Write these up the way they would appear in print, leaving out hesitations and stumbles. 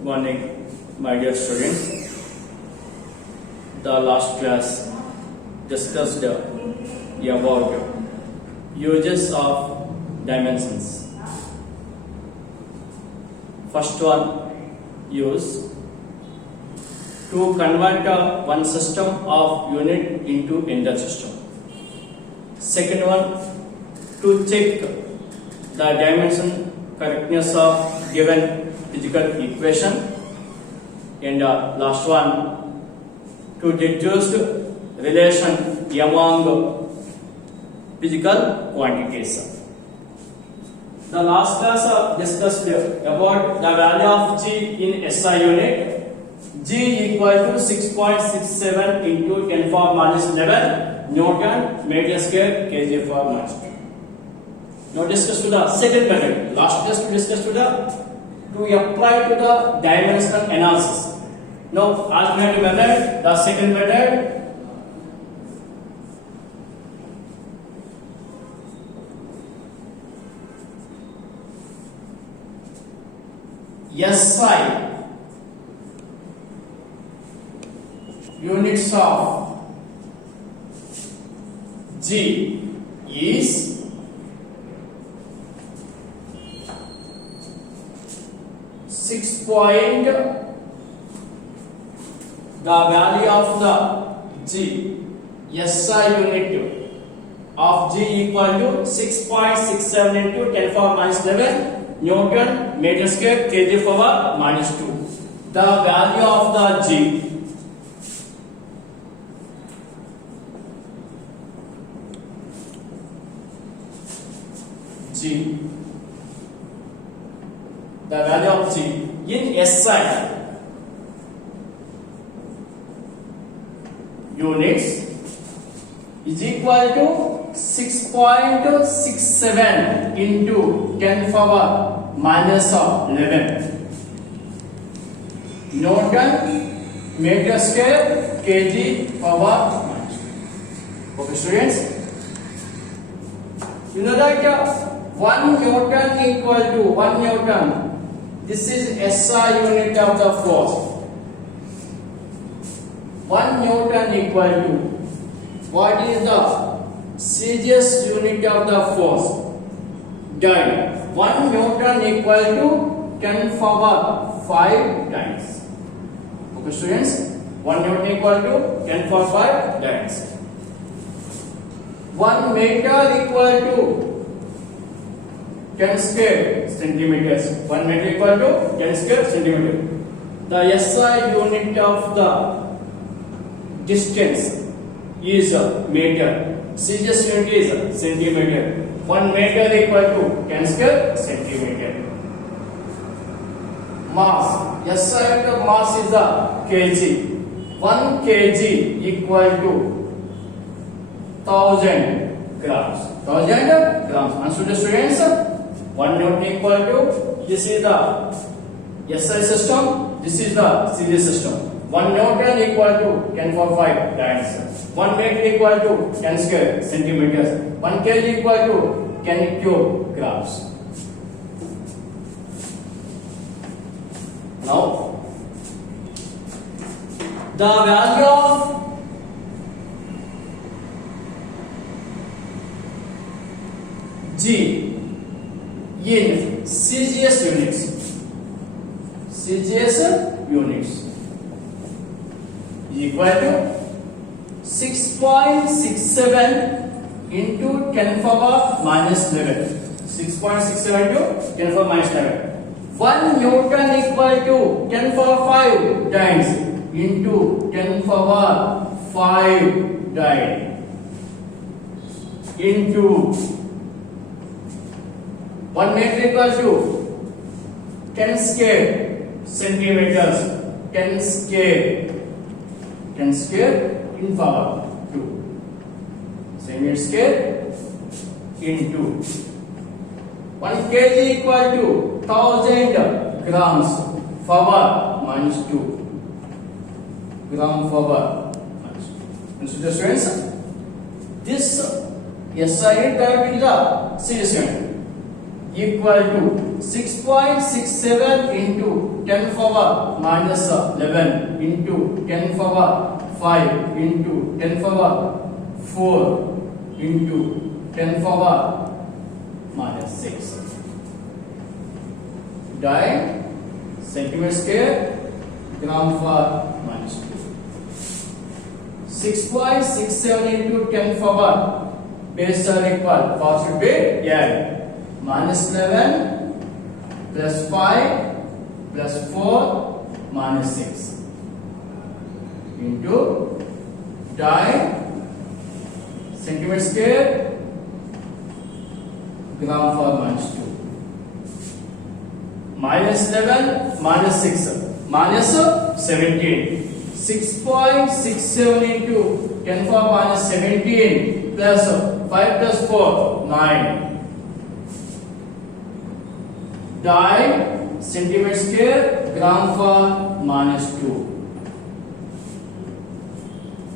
Good morning, my dear students. The last class discussed about uses of dimensions. First one, use to convert one system of unit into another system. Second one, to check the dimension correctness of given physical equation. And last one, to deduce relation among physical quantities. The last class discussed about the value of G in SI unit. G equal to 6.67 into 10 power minus 11 Newton meter square kg for minus 2. Now discuss to the second method. Last class we discussed to apply to the dimensional analysis. Now alternative method, the second method. SI units of G is the value of the G SI unit of G equal to 6.67 into 10 power minus 11 Newton meter square kg power minus 2. The value of the G the value of G in SI units is equal to 6.67 into 10 power minus 11 Newton meter square kg power minus 2. Okay, students, you know that 1 Newton equal to 1 Newton. This is SI unit of the force. 1 Newton equal to, what is the CGS unit of the force? Dyne. 1 Newton equal to 10 power 5 dynes. Okay, students, 1 Newton equal to 10 power 5 dynes. 1 meter equal to 10 square centimeters. 1 meter equal to 10 square centimeter. The SI unit of the distance is meter. CGS unit is centimeter. 1 meter equal to 10 square centimeter. Mass. SI unit of mass is the kg. 1 kg equal to 1000 grams. 1000 grams. Understood, students? 1 Newton equal to, this is the SI system, this is the series system. 1 Newton equal to 10 power 5 dynes. 1 meter equal to 10 square centimeters. 1 kg equal to 10 kilograms. Now, the value of G in CGS units equal to 6.67 into 10 power minus 11. 6.67 into 10 power minus 11. 1 Newton equal to 10 power 5 dynes into 10 power 5 dyne into 1 meter equal to 10 square centimeters. 10 square in power 2 centimeter square into 1 kg equal to 1000 grams power minus 2 gram power minus 2. Consider, students, this SI unit connected to the series unit. equal to 6.67 into 10 power minus 11 into 10 power 5 into 10 power 4 into 10 power minus 6. Died centimeter square gram for minus 2. 6.67 into 10 power base are equal. Power should be added. Minus 11 plus 5 plus 4 minus 6 into die centimeter square gram for minus 2. Minus 11 minus 6 minus 17. 6.67 into 10 power minus 17 plus 5 plus 4 9. Die centimeter square gram for minus 2.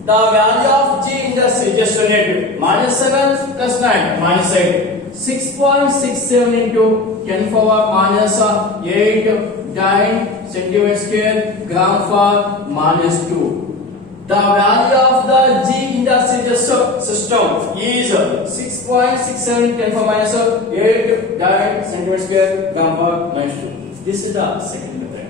The value of G in the suggestion unit minus 7 plus 9 minus 8. 6.67 into 10 power minus 8 die centimeter square gram for minus 2. The value of the G in the system is 6.67 10 power minus 8 die centimeter square gram for minus 2. This is the second method.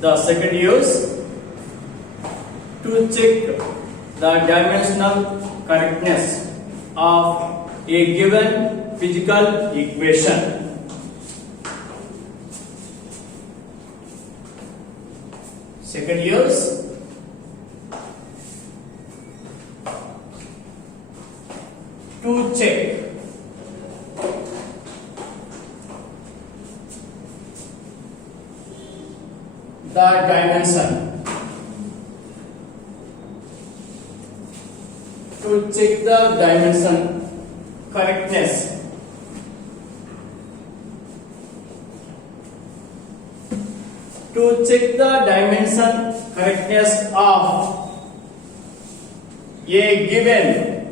The second use to check the dimensional correctness of a given physical equation. Second use to check the dimension. To check the dimension correctness to check the dimension correctness of a given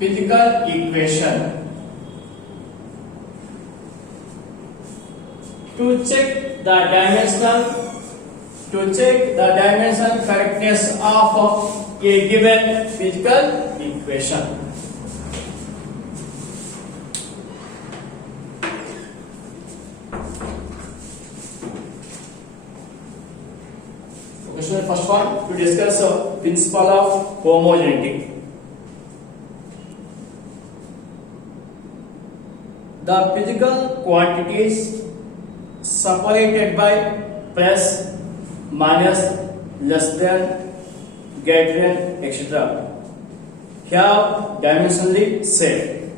physical equation. To check the dimension correctness of a given physical equation. First one, to discuss principle of homogeneity. The physical quantities separated by plus, minus, less than, greater than, etc. have dimensionally same.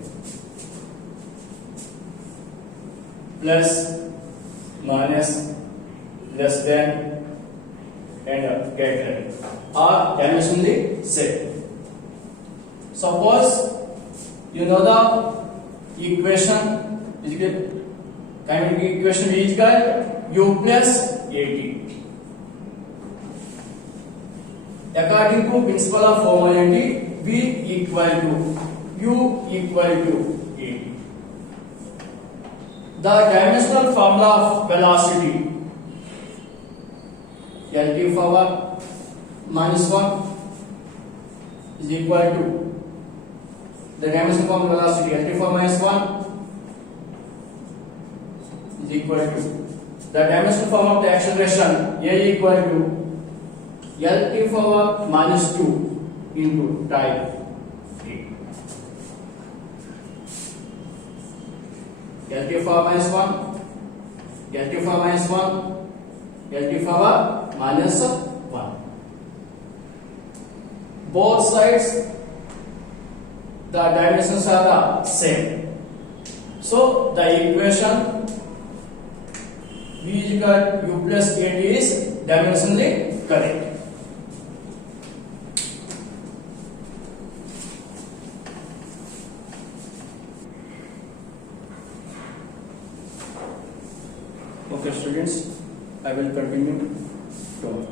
Plus, minus, less than, and greater are dimensionally same. Suppose you know the equation, kinetic equation is called U plus AT. According to principle of homogeneity, V equal to U equal to AT. The dimensional formula of velocity L power minus 1 is equal to the dimensional form velocity L power minus 1 is equal to the dimensional form of the acceleration A equal to L power minus 2 into time t. L power minus 1, L power minus 1, L power minus 1. Both sides the dimensions are the same. So the equation V is equal to U plus AT is dimensionally correct. Okay, to